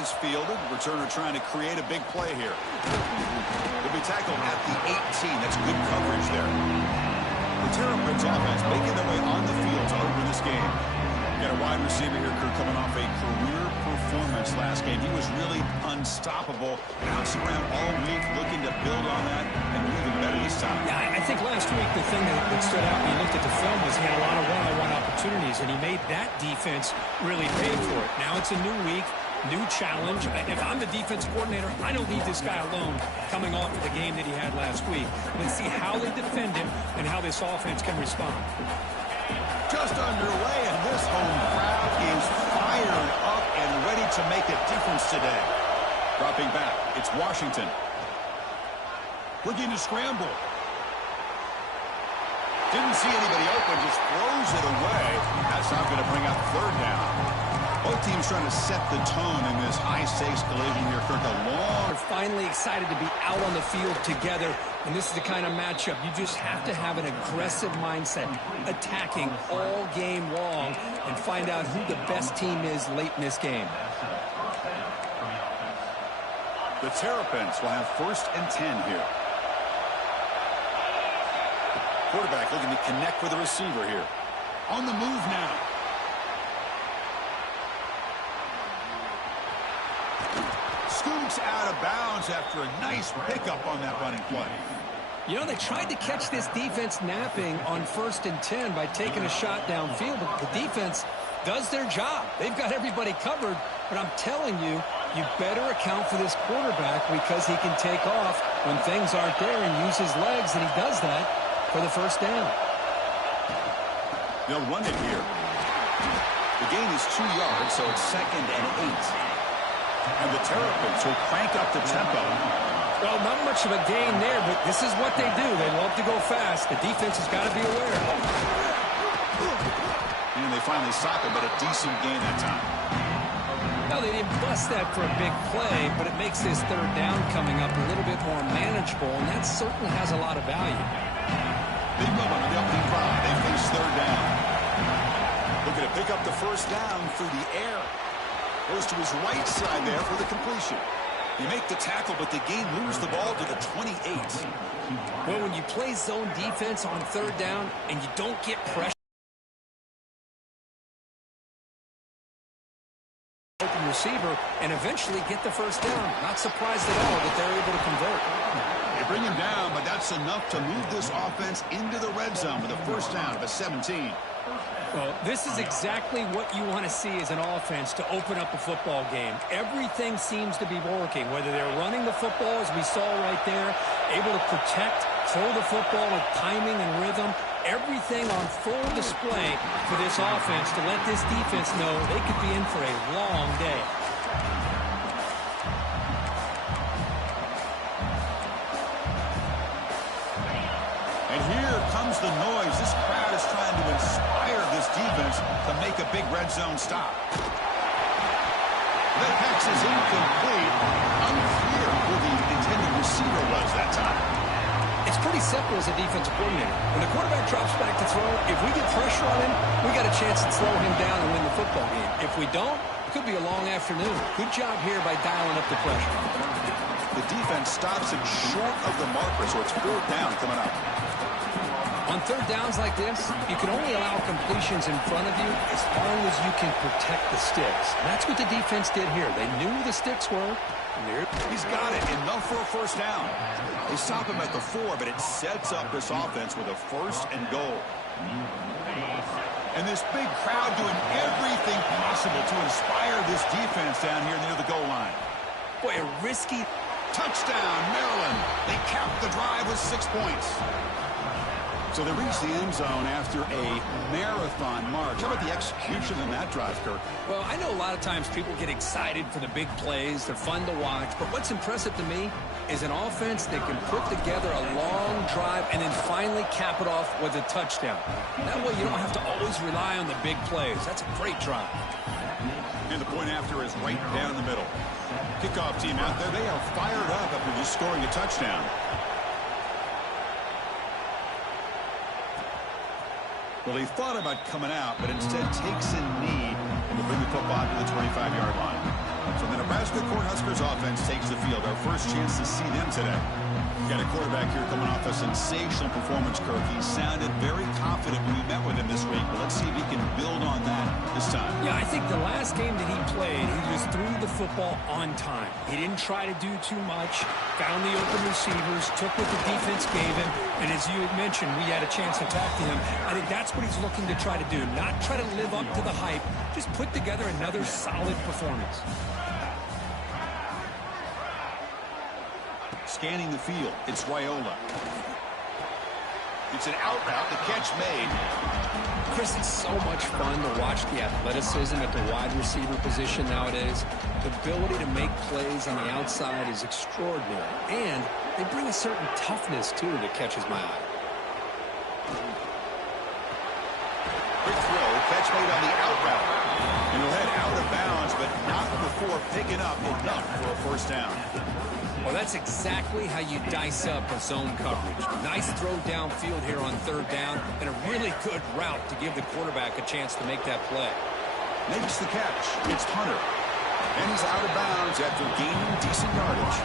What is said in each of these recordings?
is fielded. Returner trying to create a big play here. He'll be tackled at the 18. That's good coverage there. The Terrapin's offense making their way on the field to open this game. Got a wide receiver here, Kirk, coming off a career performance last game. He was really unstoppable. Bouncing around all week, looking to build on that and do even better this time. Yeah, I think last week the thing that stood out when you looked at the film was he had a lot of one-on-one opportunities, and he made that defense really pay for it. Now it's a new week, new challenge. If I'm the defense coordinator, I don't leave this guy alone coming off of the game that he had last week. Let's see how they defend him and how this offense can respond. Just underway, and this home crowd is fired up and ready to make a difference today. Dropping back, it's Washington. Looking to scramble. Didn't see anybody open, just throws it away. That's not going to bring up third down. Both teams trying to set the tone in this high-stakes collision here. Kirk, They're finally excited to be out on the field together, and this is the kind of matchup you just have to have an aggressive mindset, attacking all game long, and find out who the best team is late in this game. The Terrapins will have 1st and 10 here. Quarterback looking to connect with the receiver here. On the move now. Scoots out of bounds after a nice pickup on that running play. You know, they tried to catch this defense napping on 1st and 10 by taking a shot downfield, but the defense does their job. They've got everybody covered, but I'm telling you, you better account for this quarterback because he can take off when things aren't there and use his legs, and he does that for the 1st down. They'll run it here. The gain is 2 yards, so it's 2nd and 8. And the Terrapins will crank up the tempo. Well, not much of a gain there, but this is what they do. They love to go fast. The defense has got to be aware. And they finally stop it, but a decent gain that time. Well, they didn't bust that for a big play, but it makes this 3rd down coming up a little bit more manageable, and that certainly has a lot of value. Big moment on the opening drive. They face 3rd down. Looking to pick up the 1st down through the air. Goes to his right side there for the completion. You make the tackle, but the game moves the ball to the 28. Well, when you play zone defense on 3rd down and you don't get pressure, open receiver, and eventually get the 1st down. Not surprised at all that they're able to convert. They bring him down, but that's enough to move this offense into the red zone with a 1st down of a 17. Well, this is exactly what you want to see as an offense to open up a football game. Everything seems to be working, whether they're running the football, as we saw right there, able to protect, throw the football with timing and rhythm, everything on full display for this offense to let this defense know they could be in for a long day. And here comes the noise. This crowd is trying to inspire this defense to make a big red zone stop. That pass is incomplete. Unclear who the intended receiver was that time. It's pretty simple as a defensive coordinator. When the quarterback drops back to throw, if we get pressure on him, we got a chance to slow him down and win the football game. If we don't, it could be a long afternoon. Good job here by dialing up the pressure. The defense stops him short of the marker, so it's 4th down coming up. On 3rd downs like this, you can only allow completions in front of you as long as you can protect the sticks. And that's what the defense did here. They knew the sticks were. He's got it. Enough for a 1st down. They stop him at the 4, but it sets up this offense with a 1st and goal. And this big crowd doing everything possible to inspire this defense down here near the goal line. Boy, a risky touchdown, Maryland. They cap the drive with 6 points. So they reach the end zone after a marathon march. How about the execution in that drive, Kirk? Well, I know a lot of times people get excited for the big plays. They're fun to watch. But what's impressive to me is an offense that can put together a long drive and then finally cap it off with a touchdown. That way you don't have to always rely on the big plays. That's a great drive. And the point after is right down the middle. Kickoff team out there, they are fired up after just scoring a touchdown. Well, he thought about coming out, but instead takes a knee and will bring the football to the 25-yard line. So the Nebraska Cornhuskers offense takes the field. Our first chance to see them today. Got a quarterback here coming off a sensational performance, Kirk. He sounded very confident when we met with him this week. But let's see if he can build on that this time. Yeah, I think the last game that he played, he just threw the football on time. He didn't try to do too much, found the open receivers, took what the defense gave him, and as you had mentioned, we had a chance to talk to him. I think that's what he's looking to try to do, not try to live up to the hype, just put together another solid performance. Scanning the field, it's Raiola. It's an out route, the catch made. Chris, it's so much fun to watch the athleticism at the wide receiver position nowadays. The ability to make plays on the outside is extraordinary, and they bring a certain toughness, too, that catches my eye. Quick throw, catch made on the out route. And he'll head out of bounds, but not before picking up enough for a first down. Well, that's exactly how you dice up a zone coverage. Nice throw downfield here on third down, and a really good route to give the quarterback a chance to make that play. Makes the catch. It's Hunter. And he's out of bounds after gaining decent yardage.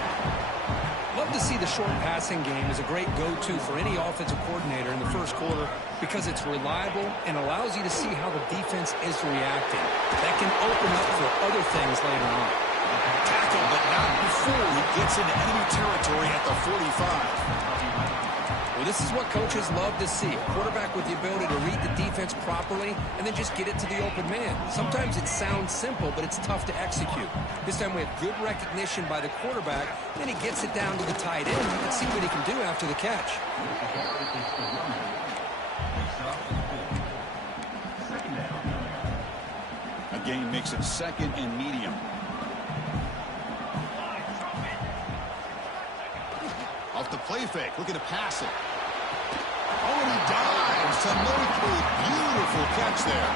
Love to see the short passing game as a great go-to for any offensive coordinator in the first quarter because it's reliable and allows you to see how the defense is reacting. That can open up for other things later on. Tackle, but not before he gets into enemy territory at the 45. Well, this is what coaches love to see. A quarterback with the ability to read the defense properly and then just get it to the open man. Sometimes it sounds simple, but it's tough to execute. This time we have good recognition by the quarterback, then he gets it down to the tight end. You can see what he can do after the catch. A gain makes it second and medium. Off the play fake, looking to pass it. Oh, and he dives to make a beautiful catch there.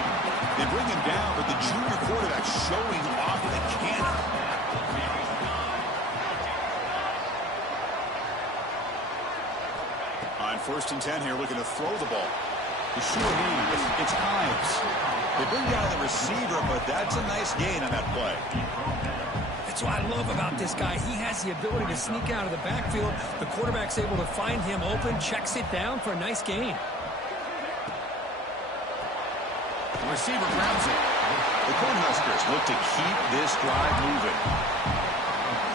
They bring him down, but the junior quarterback showing off the cannon. On 1st and 10 here, looking to throw the ball. The sure hand, it's Hives. They bring down the receiver, but that's a nice gain on that play. That's what I love about this guy. He has the ability to sneak out of the backfield. The quarterback's able to find him open, checks it down for a nice gain. The receiver grabs it. The Cornhuskers look to keep this drive moving.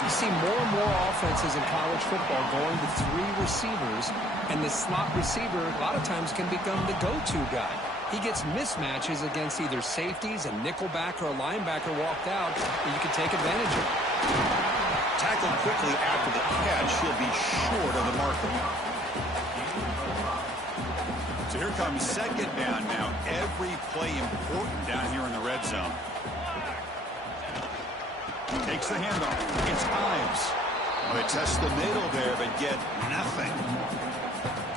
You see more and more offenses in college football going to 3 receivers, and the slot receiver a lot of times can become the go-to guy. He gets mismatches against either safeties, a nickelback, or a linebacker walked out that you can take advantage of. Tackled quickly after the catch. He'll be short of the marker. So here comes second down now. Every play important down here in the red zone. Takes the handoff. It's Hives. Well, they test the middle there, but get nothing.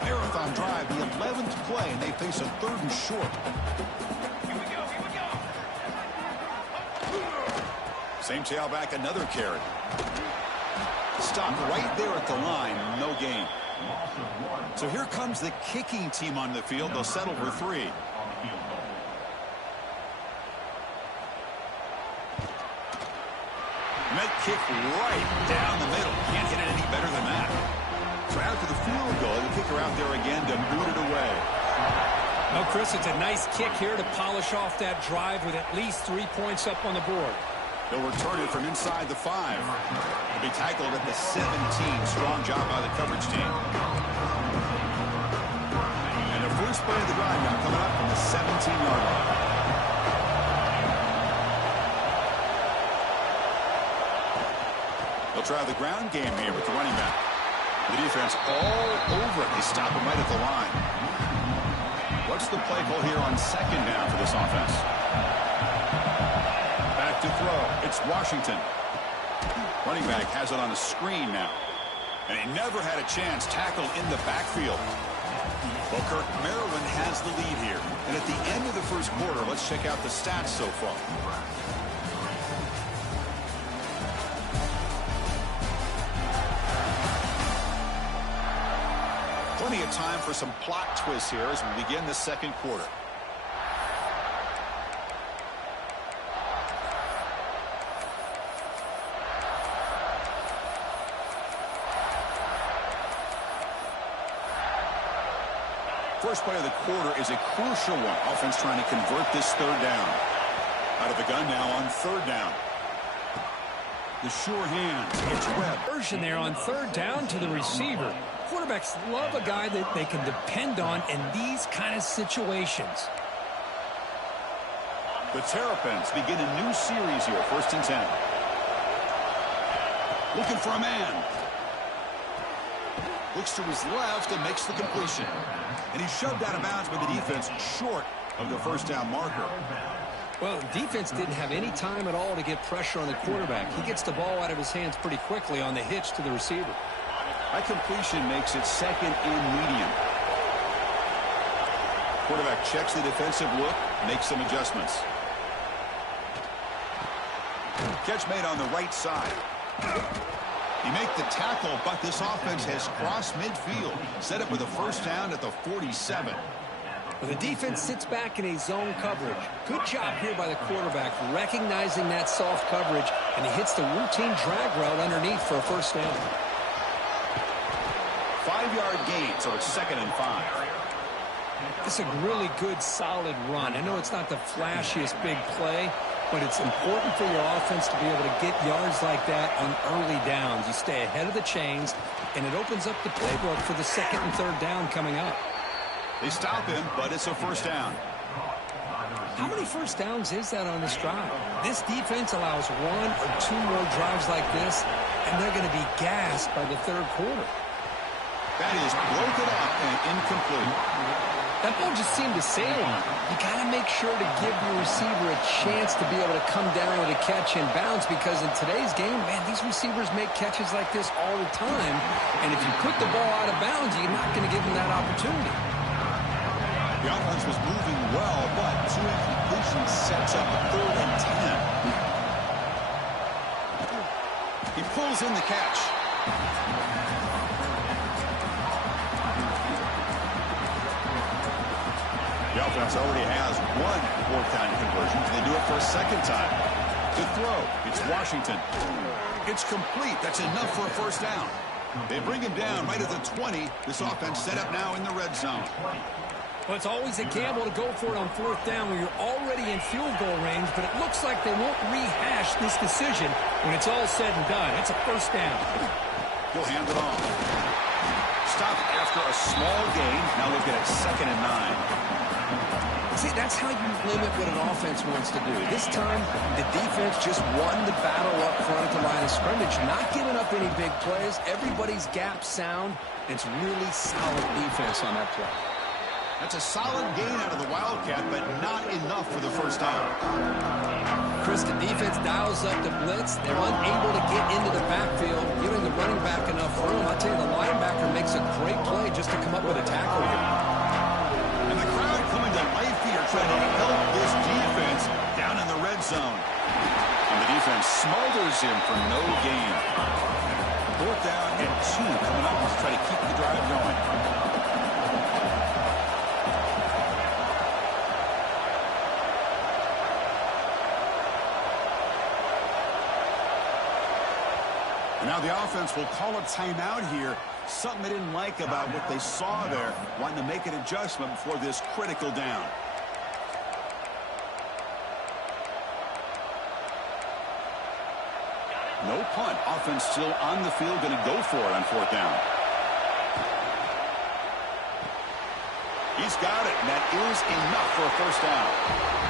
Marathon drive, the 11th play, and they face a 3rd and short. Same tailback, another carry. Stop right there at the line, no gain. So here comes the kicking team on the field. They'll settle for 3. Net kick right down the middle. Can't hit it any better than that. So after the field goal, the kicker out there again to boot it away. Well, Chris, it's a nice kick here to polish off that drive with at least 3 points up on the board. They'll return it from inside the 5. They'll be tackled at the 17. Strong job by the coverage team. And the first play of the drive now coming up from the 17-yard line. They'll try the ground game here with the running back. The defense all over it. They stop him right at the line. What's the play call here on 2nd down for this offense? Back to throw. It's Washington. Running back has it on a screen now. And he never had a chance tackled in the backfield. Well, Kirk, Maryland has the lead here. And at the end of the first quarter, let's check out the stats so far. Plenty of time for some plot twists here as we begin the second quarter. First play of the quarter is a crucial one. Offense trying to convert this third down. Out of the gun now on third down. The sure hands. It's Webb. Version there on third down to the receiver. Quarterbacks love a guy that they can depend on in these kind of situations. The Terrapins begin a new series here. 1st and 10. Looking for a man. Looks to his left and makes the completion. And he's shoved out of bounds by the defense short of the first down marker. Well, the defense didn't have any time at all to get pressure on the quarterback. He gets the ball out of his hands pretty quickly on the hitch to the receiver. That completion makes it 2nd and medium. Quarterback checks the defensive look, makes some adjustments. Catch made on the right side. You make the tackle, but this offense has crossed midfield. Set up with a first down at the 47. Well, the defense sits back in a zone coverage. Good job here by the quarterback, recognizing that soft coverage, and he hits the routine drag route underneath for a first down. 5-yard gain, so it's 2nd and 5. It's a really good, solid run. I know it's not the flashiest big play, but it's important for your offense to be able to get yards like that on early downs. You stay ahead of the chains, and it opens up the playbook for the 2nd and 3rd down coming up. They stop him, but it's a first down. How many first downs is that on this drive? This defense allows 1 or 2 more drives like this, and they're going to be gassed by the 3rd quarter. That is broken up and incomplete. That ball just seemed to sail on. You got to make sure to give your receiver a chance to be able to come down with a catch and bounce, because in today's game, man, these receivers make catches like this all the time. And if you put the ball out of bounds, you're not going to give them that opportunity. The offense was moving well, but 2 incompletions sets up a 3rd and 10. He pulls in the catch. The offense already has 1 4th down conversion. Can they do it for a 2nd time? To throw, it's Washington. It's complete. That's enough for a first down. They bring him down right at the 20. This offense set up now in the red zone. Well, it's always a gamble to go for it on 4th down when you're already in field goal range, but it looks like they won't rehash this decision when it's all said and done. It's a first down. He'll hand it off. Stop after a small gain. Now look at it, 2nd and 9. See, that's how you limit what an offense wants to do. This time, the defense just won the battle up front at the line of scrimmage, not giving up any big plays. Everybody's gap sound. It's really solid defense on that play. That's a solid gain out of the Wildcat, but not enough for the first down. Chris, the defense dials up the blitz. They're unable to get into the backfield, giving the running back enough room. I tell you, the linebacker makes a great play just to come up with a tackle here. And the crowd coming to life here, trying to help this defense down in the red zone. And the defense smothers him for no gain. 4th down and 2 coming up to try to keep the drive going. Now the offense will call a timeout here. Something they didn't like about what they saw there. Wanting to make an adjustment before this critical down. No punt. Offense still on the field. Going to go for it on 4th down. He's got it. And that is enough for a first down.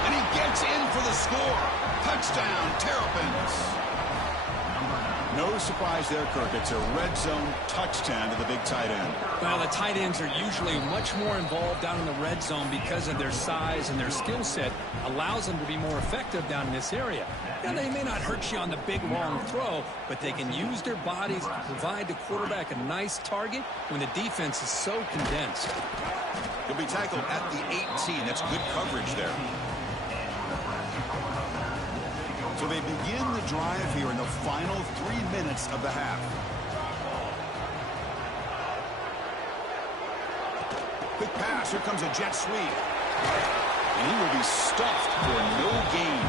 And he gets in for the score. Touchdown, Terrapins. No surprise there, Kirk. It's a red zone touchdown to the big tight end. Well, the tight ends are usually much more involved down in the red zone because of their size and their skill set. Allows them to be more effective down in this area. Now, they may not hurt you on the big, long throw, but they can use their bodies to provide the quarterback a nice target when the defense is so condensed. He'll be tackled at the 18. That's good coverage there. So they begin the drive here in the final 3 minutes of the half. Quick pass. Here comes a jet sweep. And he will be stuffed for no gain.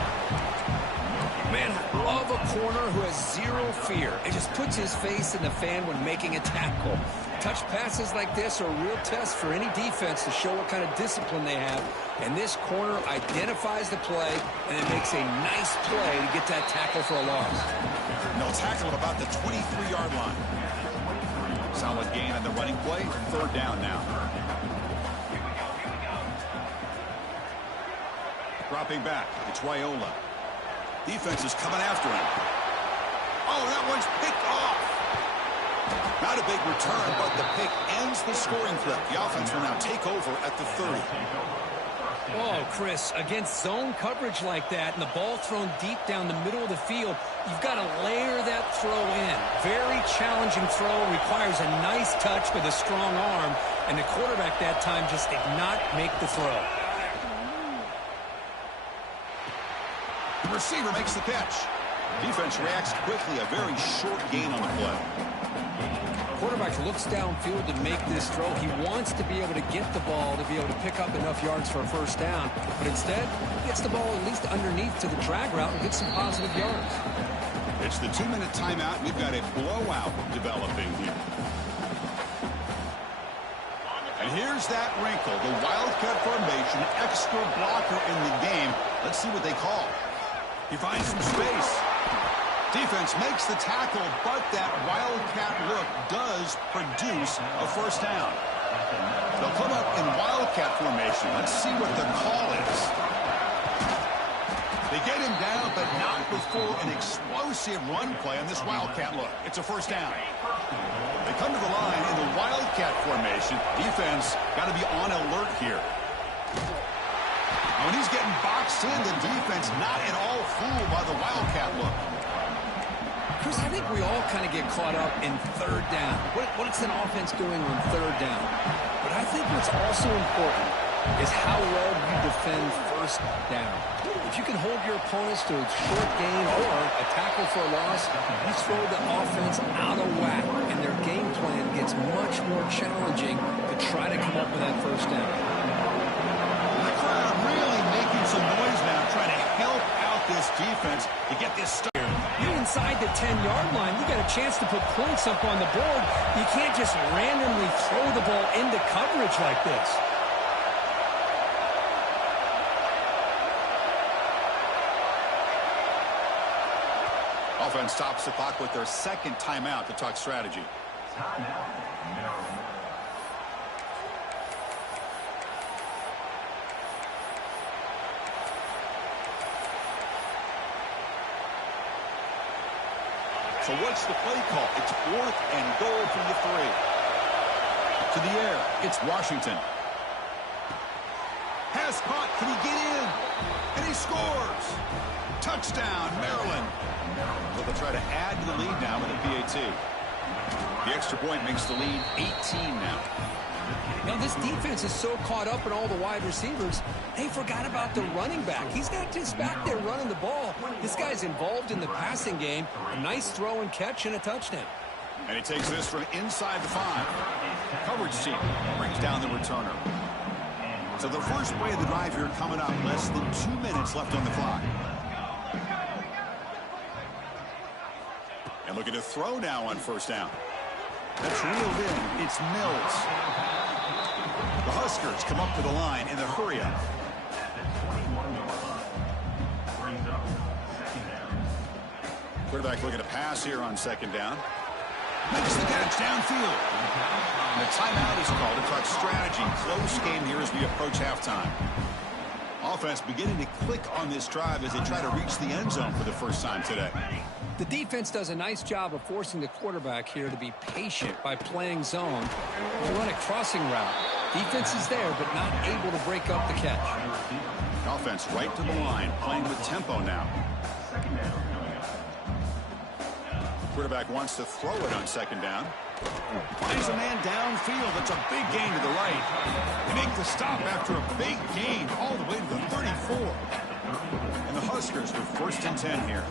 Man, I love a corner who has zero fear. It just puts his face in the fan when making a tackle. Touch passes like this are a real test for any defense to show what kind of discipline they have. And this corner identifies the play and then makes a nice play to get that tackle for a loss. And they'll tackle at about the 23-yard line. Solid gain on the running play. Third down now. Dropping back. It's Raiola. Defense is coming after him. Oh, that one's picked off. Not a big return, but the pick ends the scoring threat. The offense will now take over at the 30. Oh, Chris, against zone coverage like that and the ball thrown deep down the middle of the field, you've got to layer that throw in. Very challenging throw, requires a nice touch with a strong arm, and the quarterback that time just did not make the throw. The receiver makes the catch. Defense reacts quickly, a very short gain on the play. Quarterback looks downfield to make this throw. He wants to be able to get the ball to be able to pick up enough yards for a first down, but instead he gets the ball at least underneath to the drag route and gets some positive yards. It's the 2-minute timeout. We've got a blowout developing here. And here's that wrinkle, the Wildcat formation, extra blocker in the game. Let's see what they call. He finds some space. Defense makes the tackle, but that Wildcat look does produce a first down. They'll come up in Wildcat formation. Let's see what the call is. They get him down, but not before an explosive run play on this Wildcat look. It's a first down. They come to the line in the Wildcat formation. Defense got to be on alert here. When he's getting boxed in, the defense not at all fooled by the Wildcat look. Chris, I think we all kind of get caught up in third down. What's an offense doing on third down? But I think what's also important is how well you defend first down. If you can hold your opponents to a short gain or a tackle for a loss, you throw the offense out of whack, and their game plan gets much more challenging to try to come up with that first down. The crowd really making some noise now, trying to help out this defense to get this started. You're inside the 10-yard line. You got a chance to put points up on the board. You can't just randomly throw the ball into coverage like this. Offense stops the clock with their second timeout to talk strategy. So what's the play call? It's 4th and goal from the 3. To the air, it's Washington. Pass caught, can he get in? And he scores! Touchdown, Maryland. So they'll try to add to the lead now with a PAT. The extra point makes the lead 18 now. Now, this defense is so caught up in all the wide receivers, they forgot about the running back. He's not just back there running the ball. This guy's involved in the passing game. A nice throw and catch and a touchdown. And he takes this from inside the 5. Coverage team brings down the returner. So the first play of the drive here coming up. Less than 2 minutes left on the clock. And looking to throw now on first down. That's reeled in. It's Mills. The Huskers come up to the line in the hurry-up. Quarterback looking to pass here on second down. Makes the catch downfield. And the timeout is called to talk strategy. Close game here as we approach halftime. Offense beginning to click on this drive as they try to reach the end zone for the first time today. The defense does a nice job of forcing the quarterback here to be patient by playing zone. They run a crossing route. Defense is there, but not able to break up the catch. Offense right to the line, playing with tempo now. Quarterback wants to throw it on second down. Finds a man downfield. That's a big gain to the right. They make the stop after a big gain all the way to the 34. And the Huskers with 1st and 10 here.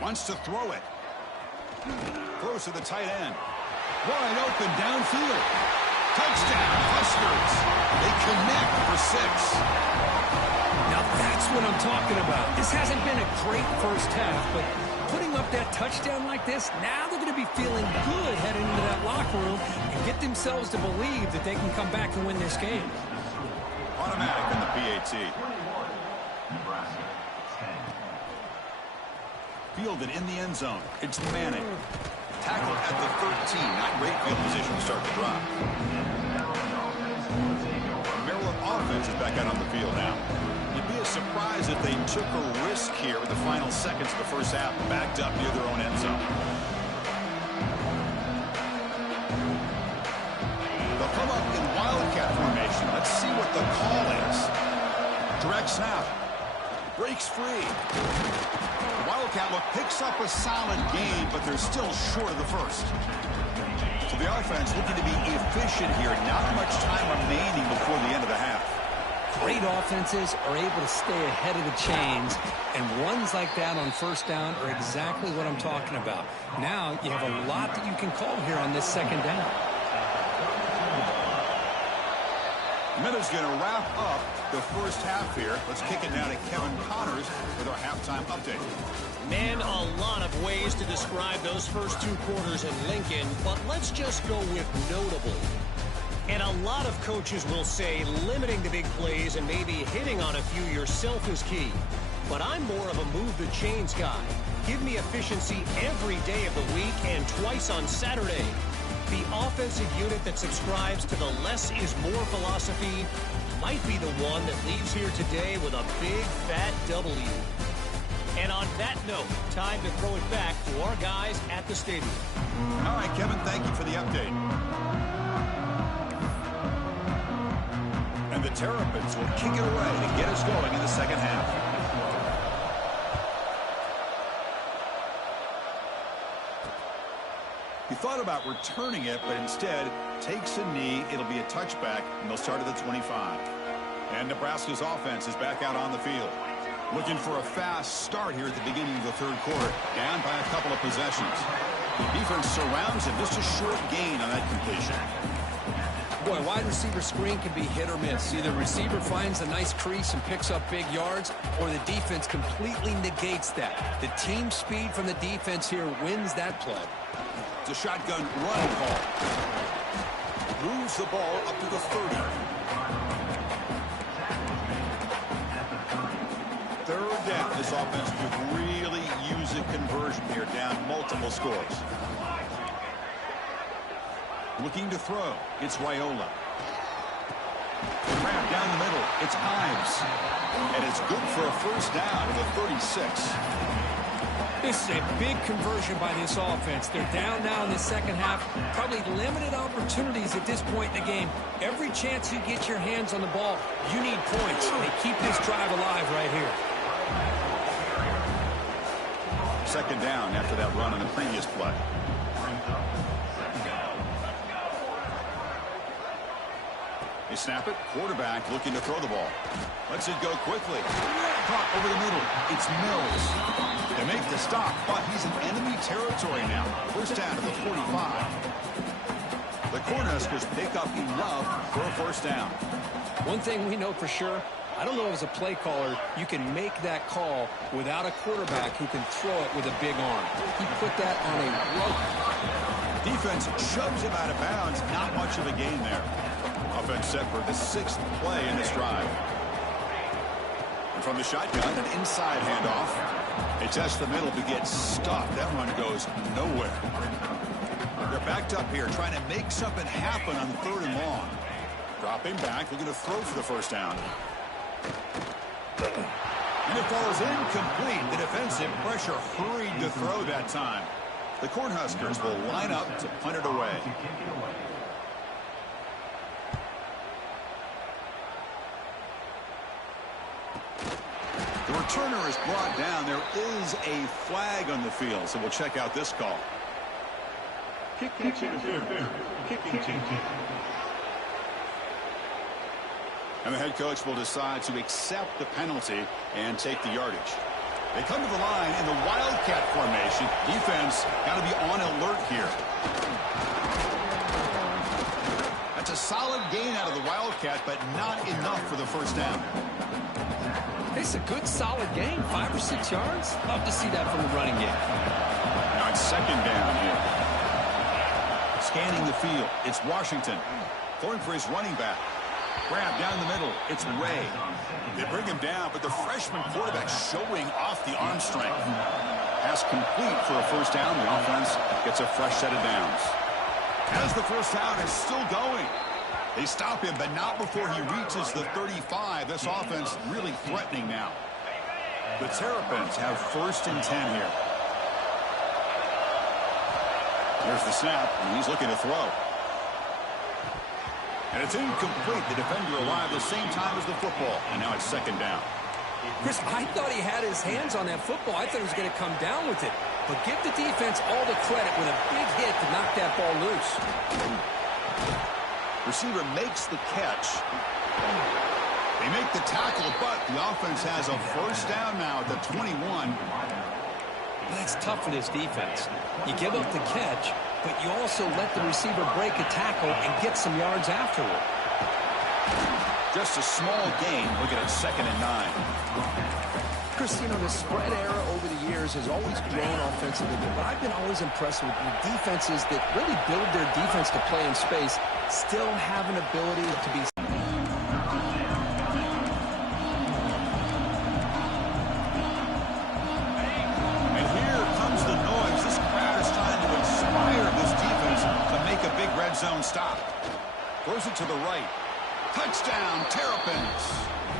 Wants to throw it. Close to the tight end. Wide open downfield. Touchdown, Huskers. They connect for 6. Now that's what I'm talking about. This hasn't been a great first half, but putting up that touchdown like this, now they're going to be feeling good heading into that locker room and get themselves to believe that they can come back and win this game. Automatic on the PAT. Fielded in the end zone. It's Manning. Tackle at the 13. Not great field position to start the drive. Maryland offense is back out on the field now. You'd be a surprise if they took a risk here in the final seconds of the first half, backed up near their own end zone. They'll come up in wildcat formation. Let's see what the call is. Direct snap. Breaks free. The Wildcat look picks up a solid gain, but they're still short of the first. So the offense looking to be efficient here. Not much time remaining before the end of the half. Great offenses are able to stay ahead of the chains, and runs like that on first down are exactly what I'm talking about. Now you have a lot that you can call here on this second down. Minute's going to wrap up the first half here. Let's kick it down to Kevin Connors with our halftime update. Man, a lot of ways to describe those first two quarters in Lincoln, but let's just go with notable. And a lot of coaches will say limiting the big plays and maybe hitting on a few yourself is key. But I'm more of a move the chains guy. Give me efficiency every day of the week and twice on Saturday. The offensive unit that subscribes to the less is more philosophy might be the one that leaves here today with a big fat W. And on that note, time to throw it back to our guys at the stadium. All right, Kevin, thank you for the update. And the Terrapins will kick it away to get us going in the second half. He thought about returning it, but instead takes a knee. It'll be a touchback, and they'll start at the 25. And Nebraska's offense is back out on the field. Looking for a fast start here at the beginning of the third quarter. Down by a couple of possessions. The defense surrounds him. Just a short gain on that completion. Boy, wide receiver screen can be hit or miss. Either receiver finds a nice crease and picks up big yards, or the defense completely negates that. The team speed from the defense here wins that play. It's a shotgun run call. Moves the ball up to the 30. Third down. This offense could really use a conversion here, down multiple scores. Looking to throw. It's Raiola. Crab down the middle. It's Ives. And it's good for a first down to the 36. This is a big conversion by this offense. They're down now in the second half. Probably limited opportunities at this point in the game. Every chance you get your hands on the ball, you need points. They keep this drive alive right here. Second down after that run on the previous play. They snap it. Quarterback looking to throw the ball. Lets it go quickly. Caught over the middle. It's Mills. They make the stop, but he's in enemy territory now. First down to the 45. The Cornhuskers pick up enough for a first down. One thing we know for sure, I don't know as a play caller, you can make that call without a quarterback who can throw it with a big arm. He put that on a rope. Defense shoves him out of bounds. Not much of a gain there. Offense set for the 6th play in this drive. And from the shotgun, an inside handoff. They test the middle to get stopped. That run goes nowhere. They're backed up here, trying to make something happen on 3rd and long. Dropping back, looking to throw for the first down. And it falls incomplete. The defensive pressure hurried to throw that time. The Cornhuskers will line up to punt it away. The returner is brought down. There is a flag on the field, so we'll check out this call. Kicking team. And the head coach will decide to accept the penalty and take the yardage. They come to the line in the wildcat formation. Defense got to be on alert here. That's a solid gain out of the wildcat, but not enough for the first down. It's a good, solid game. 5 or 6 yards. Love to see that from the running game. Now it's second down here. Scanning the field. It's Washington. Going for his running back. Grab down the middle. It's Ray. They bring him down, but the freshman quarterback showing off the arm strength. Pass complete for a first down. The offense gets a fresh set of downs. As the first down is still going. They stop him, but not before he reaches the 35. This offense really threatening now. The Terrapins have first and 10 here. There's the snap, and he's looking to throw. And it's incomplete. The defender arrived the same time as the football, and now it's second down. Chris, I thought he had his hands on that football. I thought he was going to come down with it. But give the defense all the credit with a big hit to knock that ball loose. Receiver makes the catch. They make the tackle, but the offense has a first down now at the 21. That's tough for this defense. You give up the catch, but you also let the receiver break a tackle and get some yards afterward. Just a small gain. Look at it, second and 9. Chris, you know, the spread era over the years has always grown offensively, but I've been always impressed with the defenses that really build their defense to play in space, still have an ability to be... And here comes the noise. This crowd is trying to inspire this defense to make a big red zone stop. Throws it to the right. Touchdown, Terrapins.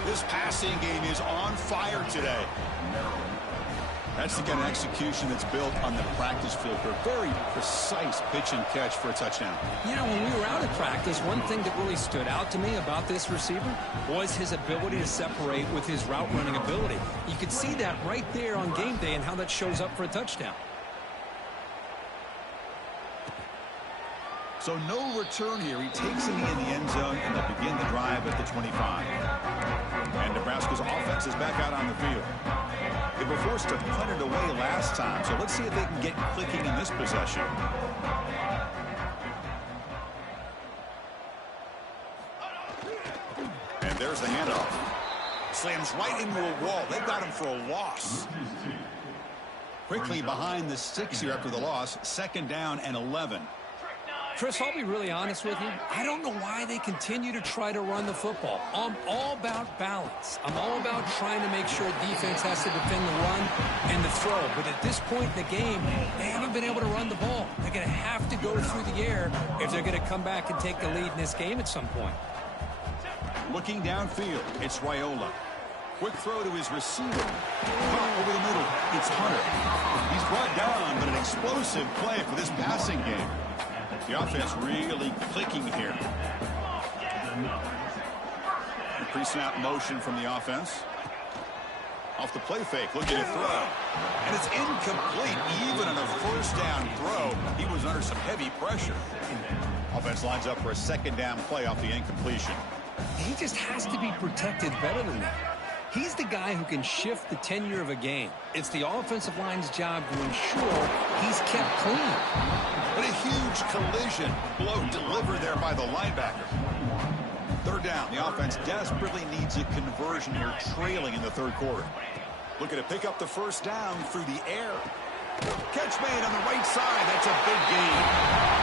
This passing game is on fire today. That's the kind of execution that's built on the practice field for a very precise pitch and catch for a touchdown. You know, when we were out of practice, one thing that really stood out to me about this receiver was his ability to separate with his route running ability. You could see that right there on game day and how that shows up for a touchdown. So no return here. He takes it in the end zone, and they'll begin the drive at the 25. And Nebraska's offense is back out on the field. They were forced to punt it away last time, so let's see if they can get clicking in this possession. And there's the handoff. Slams right into a wall. They got him for a loss. Quickly behind the 6 here after the loss. Second down and 11. Chris, I'll be really honest with you. I don't know why they continue to try to run the football. I'm all about balance. I'm all about trying to make sure defense has to defend the run and the throw. But at this point in the game, they haven't been able to run the ball. They're going to have to go through the air if they're going to come back and take the lead in this game at some point. Looking downfield, it's Raiola. Quick throw to his receiver. Caught over the middle. It's Hunter. He's brought down, but an explosive play for this passing game. The offense really clicking here. Pre-snap motion from the offense. Off the play fake, looking to throw. And it's incomplete. Even on a first down throw, he was under some heavy pressure. Offense lines up for a second down play off the incompletion. He just has to be protected better than that. He's the guy who can shift the tenure of a game. It's the offensive line's job to ensure he's kept clean. But a huge collision blow delivered there by the linebacker. Third down. The offense desperately needs a conversion here, trailing in the third quarter. Looking to pick up the first down through the air. Catch made on the right side. That's a big gain.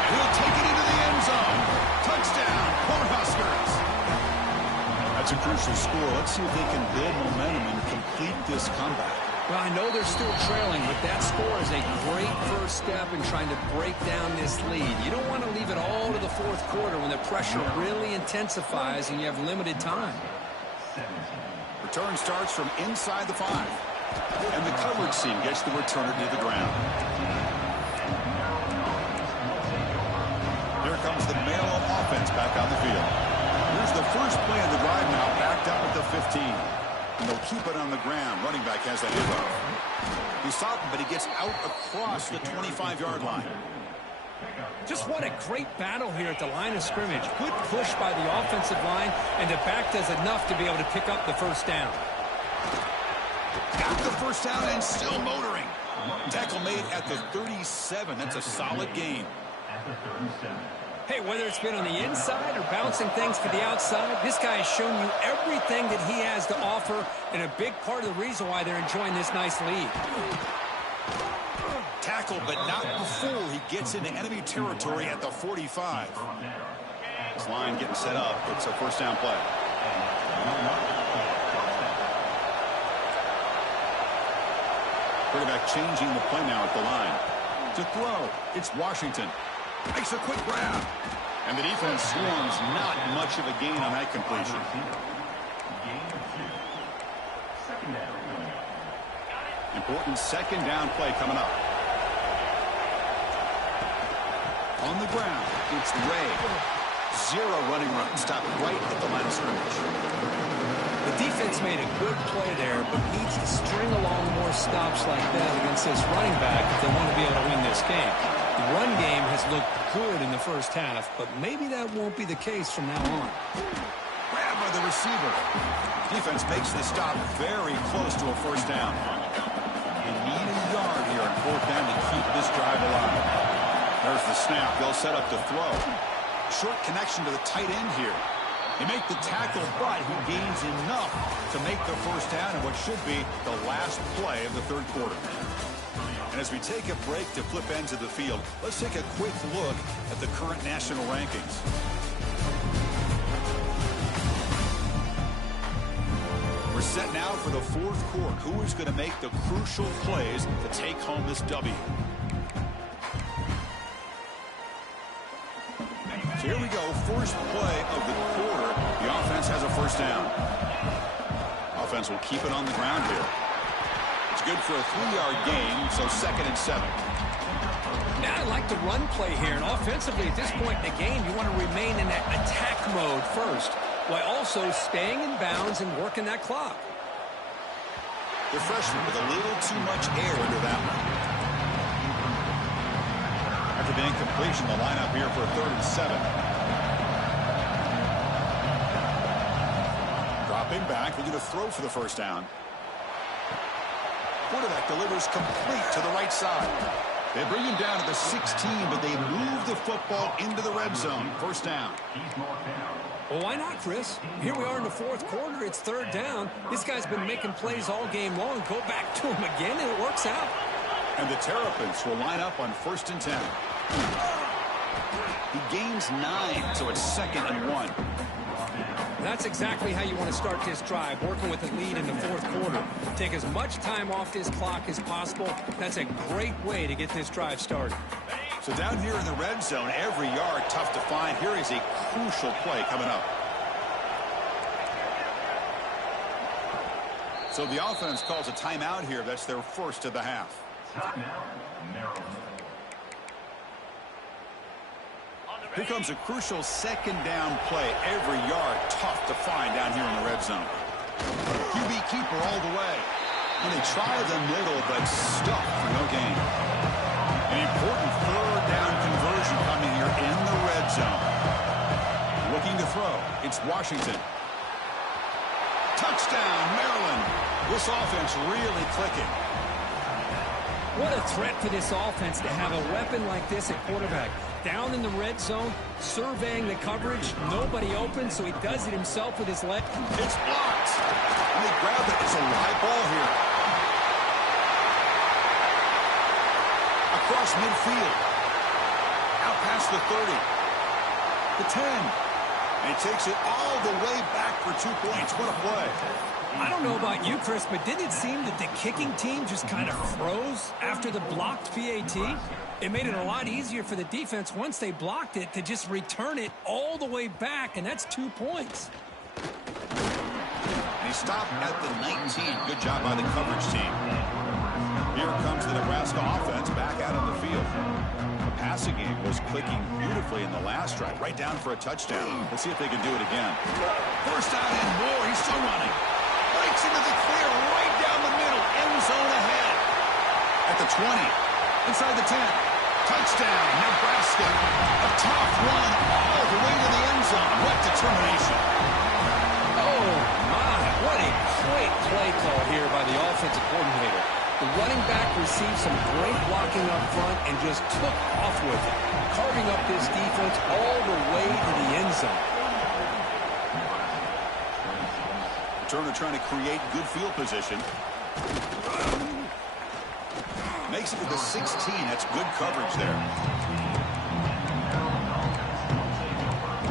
And he'll take it into the end zone. Touchdown, Cornhuskers. That's a crucial score. Let's see if they can build momentum and complete this comeback. Well, I know they're still trailing, but that score is a great first step in trying to break down this lead. You don't want to leave it all to the fourth quarter when the pressure really intensifies and you have limited time. Return starts from inside the 5. And the coverage team gets the returner to the ground. Here comes the Maryland offense back on the field. Here's the first play of the drive now, backed up at the 15. And they'll keep it on the ground. Running back has the handoff. He stopped him, but he gets out across the 25-yard line. Just what a great battle here at the line of scrimmage. Good push by the offensive line, and the back does enough to be able to pick up the first down. Got the first down and still motoring. Tackle made at the 37. That's a solid gain. Hey, whether it's been on the inside or bouncing things to the outside, this guy has shown you everything that he has to offer, and a big part of the reason why they're enjoying this nice lead. Tackle, but not before he gets into enemy territory at the 45. This line getting set up. It's a first down play. Quarterback changing the play now at the line. To throw, it's Washington. Makes a quick grab. And the defense swarms. Not much of a gain on that completion. Important second down play coming up. On the ground, it's Ray. Zero running run. Stopped right at the line of scrimmage. The defense made a good play there, but needs to string along more stops like that against this running back if they want to be able to win this game. The run game has looked good in the first half, but maybe that won't be the case from now on. Grab by the receiver. Defense makes the stop very close to a first down. You need a yard here on fourth down to keep this drive alive. There's the snap. They'll set up to throw. Short connection to the tight end here. They make the tackle, but he gains enough to make the first down in what should be the last play of the third quarter. And as we take a break to flip ends of the field, let's take a quick look at the current national rankings. We're set now for the fourth quarter. Who is going to make the crucial plays to take home this W? So here we go. First play of the quarter. The offense has a first down. Offense will keep it on the ground here. It's good for a 3-yard gain, so 2nd and 7. Now I like the run play here, and offensively at this point in the game, you want to remain in that attack mode first, while also staying in bounds and working that clock. The freshman with a little too much air into that one. After the incompletion, the lineup here for a 3rd and 7. Dropping back, looking to throw for the first down. Quarterback delivers complete to the right side. They bring him down to the 16, but they move the football into the red zone. First down. Well, why not, Chris? Here we are in the fourth quarter. It's 3rd down. This guy's been making plays all game long. Go back to him again, and it works out. And the Terrapins will line up on 1st and 10. He gains 9, so it's 2nd and 1. That's exactly how you want to start this drive, working with the lead in the fourth quarter. Take as much time off this clock as possible. That's a great way to get this drive started. So down here in the red zone, every yard tough to find. Here is a crucial play coming up. So the offense calls a timeout here. That's their first of the half. Here comes a crucial 2nd down play. Every yard tough to find down here in the red zone. QB keeper all the way. And they try the middle, but stuck for no gain. An important 3rd down conversion coming here in the red zone. Looking to throw. It's Washington. Touchdown, Maryland. This offense really clicking. What a threat for this offense to have a weapon like this at quarterback. Down in the red zone, surveying the coverage. Nobody open, so he does it himself with his leg. It's blocked. And they grab it. It's a live ball here. Across midfield. Out past the 30. The 10. And he takes it all the way back for 2 points. What a play. I don't know about you, Chris, but didn't it seem that the kicking team just kind of froze after the blocked PAT? It made it a lot easier for the defense once they blocked it to just return it all the way back, and that's 2 points. And he stopped at the 19. Good job by the coverage team. Here comes the Nebraska offense back out on the field. The passing game was clicking beautifully in the last drive, right down for a touchdown. Let's see if they can do it again. First down and more. He's still running. Breaks into the clear right down the middle. End zone ahead. At the 20. Inside the 10. Touchdown, Nebraska. A tough run all the way to the end zone. What determination. Oh, my. What a great play call here by the offensive coordinator. The running back received some great blocking up front and just took off with it, carving up this defense all the way to the end zone. Turner trying to create good field position. Makes it to the 16. That's good coverage there.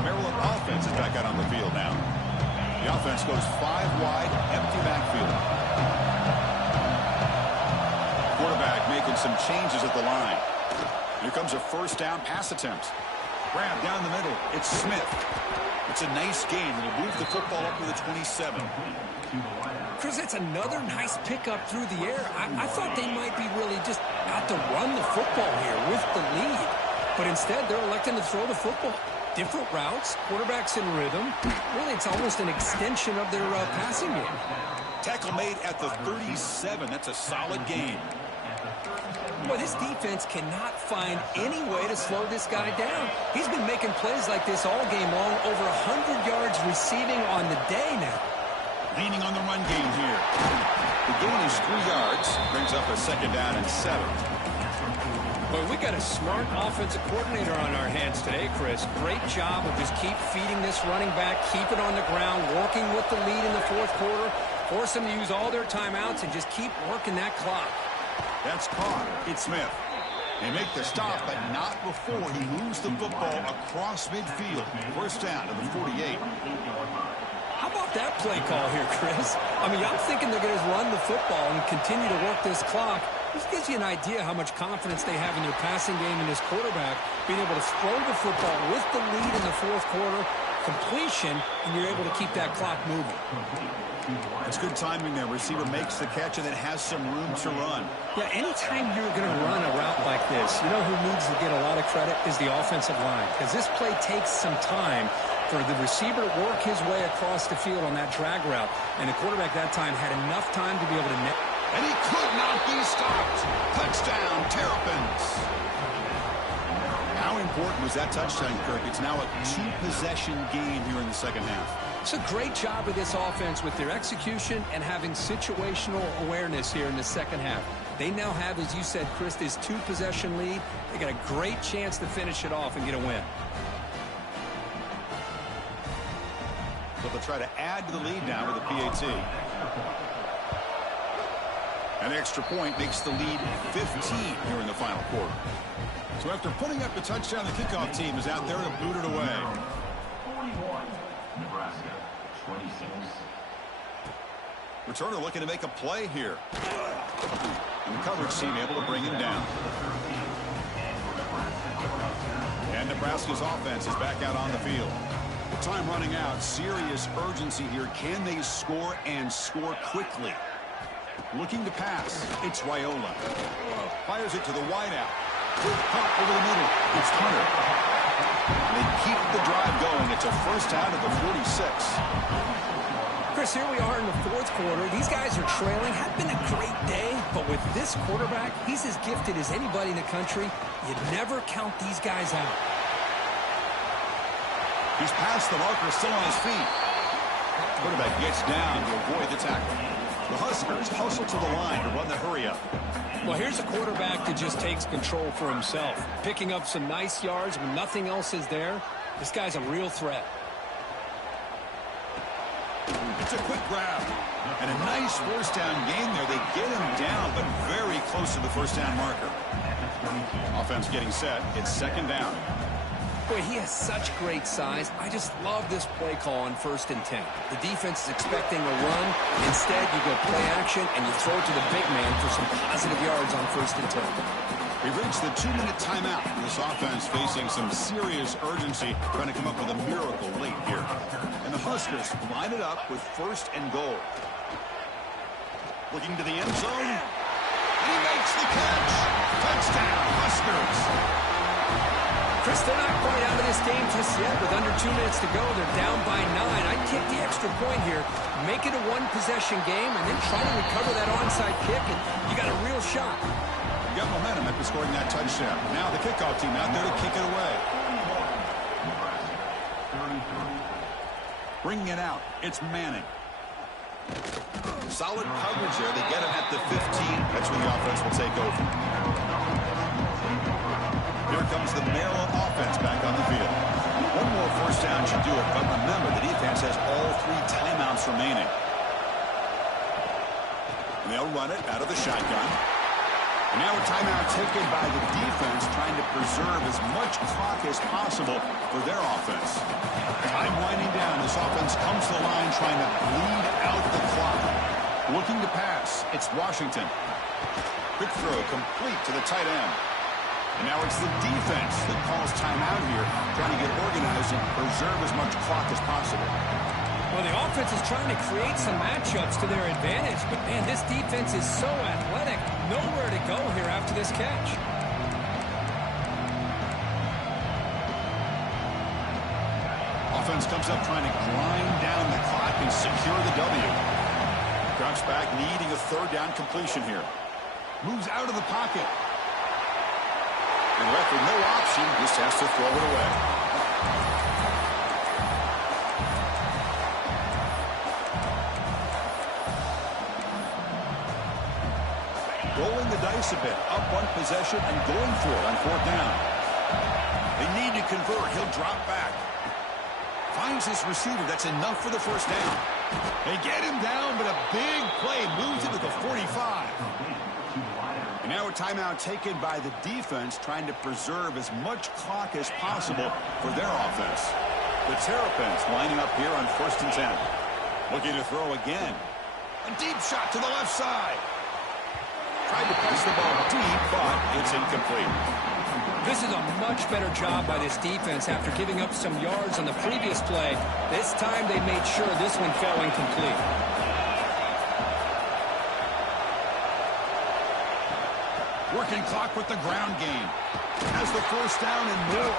Maryland offense is back out on the field now. The offense goes 5 wide, empty backfield. Quarterback making some changes at the line. Here comes a first down pass attempt. Grab down the middle. It's Smith. It's a nice gain. He'll move the football up to the 27. Chris, that's another nice pickup through the air. I thought they might be really just out to run the football here with the lead. But instead, they're electing to throw the football. Different routes, quarterbacks in rhythm. Really, it's almost an extension of their passing game. Tackle made at the 37. That's a solid gain. Boy, this defense cannot find any way to slow this guy down. He's been making plays like this all game long, over 100 yards receiving on the day now. Leaning on the run game here. The gain is 3 yards. Brings up a second down and 7. Boy, we got a smart offensive coordinator on our hands today, Chris. Great job of just keep feeding this running back, keep it on the ground, working with the lead in the fourth quarter, force them to use all their timeouts, and just keep working that clock. That's caught. It's Smith. They make the stop, but not before he moves the football across midfield. First down to the 48. How about that play call here, Chris? I mean, I'm thinking they're going to run the football and continue to work this clock. This gives you an idea how much confidence they have in their passing game and this quarterback being able to throw the football with the lead in the fourth quarter, completion, and you're able to keep that clock moving. It's good timing there. Receiver makes the catch and then has some room to run. Yeah, anytime you're going to run a route like this, you know who needs to get a lot of credit is the offensive line, because this play takes some time for the receiver to work his way across the field on that drag route, and the quarterback that time had enough time to be able to net. And he could not be stopped. Touchdown, Terrapins. How important was that touchdown, Kirk? It's now a 2-possession game here in the second half. It's a great job of this offense with their execution and having situational awareness here in the second half. They now have, as you said, Chris, this 2-possession lead. They got a great chance to finish it off and get a win. So they'll try to add to the lead now with a PAT. An extra point makes the lead 15 here in the final quarter. So after putting up the touchdown, the kickoff team is out there to boot it away. 41, Nebraska, 26. Returner looking to make a play here. And the coverage team able to bring him down. And Nebraska's offense is back out on the field. Time running out. Serious urgency here. Can they score and score quickly? Looking to pass. It's Raiola. Fires it to the wideout. Quick pump over the middle. It's Hunter. They keep the drive going. It's a first down at the 46. Chris, here we are in the fourth quarter. These guys are trailing. Had been a great day, but with this quarterback, he's as gifted as anybody in the country. You never count these guys out. He's past the marker, still on his feet. Quarterback gets down to avoid the tackle. The Huskers hustle to the line to run the hurry-up. Well, here's a quarterback that just takes control for himself, picking up some nice yards when nothing else is there. This guy's a real threat. It's a quick grab. And a nice first down gain there. They get him down, but very close to the first down marker. Offense getting set. It's second down. Boy, he has such great size. I just love this play call on 1st and 10. The defense is expecting a run. Instead, you go play action, and you throw it to the big man for some positive yards on 1st and 10. We've reached the 2-minute timeout. This offense facing some serious urgency, trying to come up with a miracle late here. And the Huskers line it up with 1st and goal. Looking to the end zone. And he makes the catch. Touchdown, Huskers. Chris, they're not quite out of this game just yet. With under 2 minutes to go, they're down by 9. I'd take the extra point here, make it a 1-possession game, and then try to recover that onside kick, and you got a real shot. You got momentum after scoring that touchdown. Now the kickoff team out there to kick it away. Bringing it out, it's Manning. Solid coverage there. They get him at the 15. That's when the offense will take over. Here comes the Maryland offense back on the field. One more first down should do it, but remember, the defense has all 3 timeouts remaining. And they'll run it out of the shotgun. And now a timeout taken by the defense, trying to preserve as much clock as possible for their offense. Time winding down. This offense comes to the line trying to bleed out the clock. Looking to pass. It's Washington. Quick throw complete to the tight end. And now it's the defense that calls timeout here, trying to get organized and preserve as much clock as possible. Well, the offense is trying to create some matchups to their advantage, but, man, this defense is so athletic. Nowhere to go here after this catch. Offense comes up trying to grind down the clock and secure the W. Drops back, needing a third down completion here. Moves out of the pocket. And left with no option, just has to throw it away. Rolling the dice a bit, up one possession and going for it on 4th down. They need to convert. He'll drop back. Finds his receiver. That's enough for the first down. They get him down, but a big play moves into the 45. And now a timeout taken by the defense, trying to preserve as much clock as possible for their offense. The Terrapins lining up here on 1st and 10. Looking to throw again. A deep shot to the left side. Tried to place the ball deep, but it's incomplete. This is a much better job by this defense after giving up some yards on the previous play. This time they made sure this one fell incomplete. Working clock with the ground game. Has the first down and more.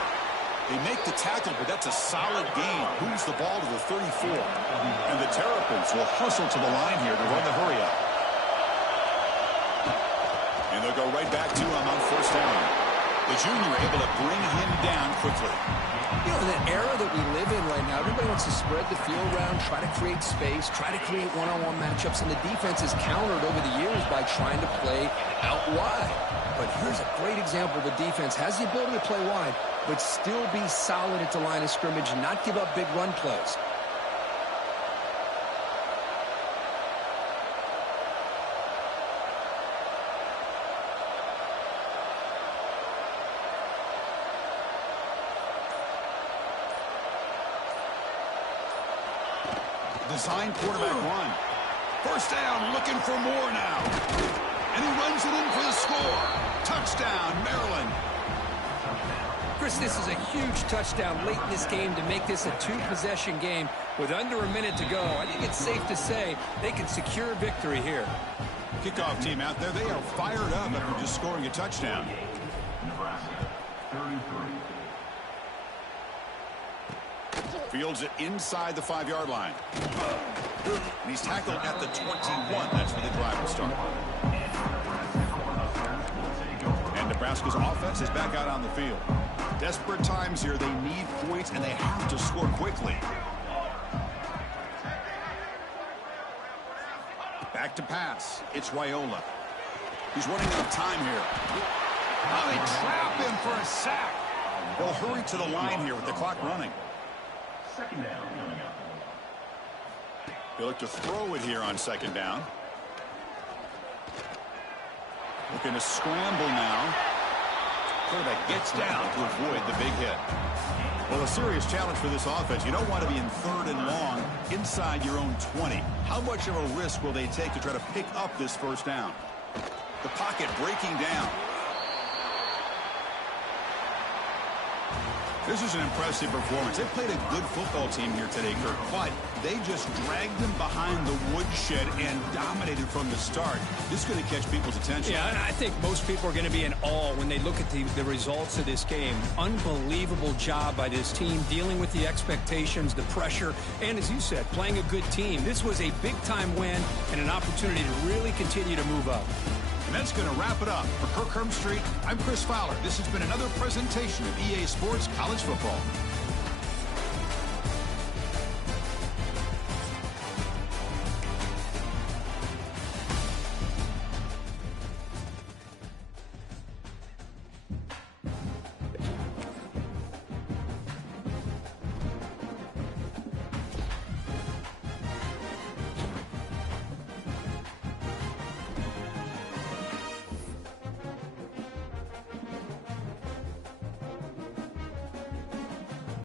They make the tackle, but that's a solid gain. Moves the ball to the 34. And the Terrapins will hustle to the line here to run the hurry-up. And they'll go right back to him on 1st down. The junior able to bring him down quickly. You know, in the era that we live in right now, everybody wants to spread the field around, try to create space, try to create one-on-one matchups, and the defense is countered over the years by trying to play out wide. But here's a great example. The defense has the ability to play wide, but still be solid at the line of scrimmage and not give up big run plays. Design quarterback run. First down, looking for more now. And he runs it in for the score. Touchdown, Maryland. Chris, this is a huge touchdown late in this game to make this a 2-possession game with under a minute to go. I think it's safe to say they can secure victory here. Kickoff team out there, they are fired up after just scoring a touchdown. Nebraska, 33. Fields it inside the 5-yard line. And he's tackled at the 21. That's where the drive will start. And Nebraska's offense is back out on the field. Desperate times here. They need points, and they have to score quickly. Back to pass. It's Raiola. He's running out of time here. Oh, they trap him for a sack. They'll hurry to the line here with the clock running. Second down coming up. They look to throw it here on 2nd down. Looking to scramble now. Quarterback gets down to avoid the big hit. Well, a serious challenge for this offense. You don't want to be in 3rd and long inside your own 20. How much of a risk will they take to try to pick up this first down? The pocket breaking down. This is an impressive performance. They played a good football team here today, Kirk, but they just dragged them behind the woodshed and dominated from the start. This is going to catch people's attention. Yeah, and I think most people are going to be in awe when they look at the results of this game. Unbelievable job by this team, dealing with the expectations, the pressure, and as you said, playing a good team. This was a big-time win and an opportunity to really continue to move up. And that's going to wrap it up. For Kirk Street, I'm Chris Fowler. This has been another presentation of EA Sports College Football.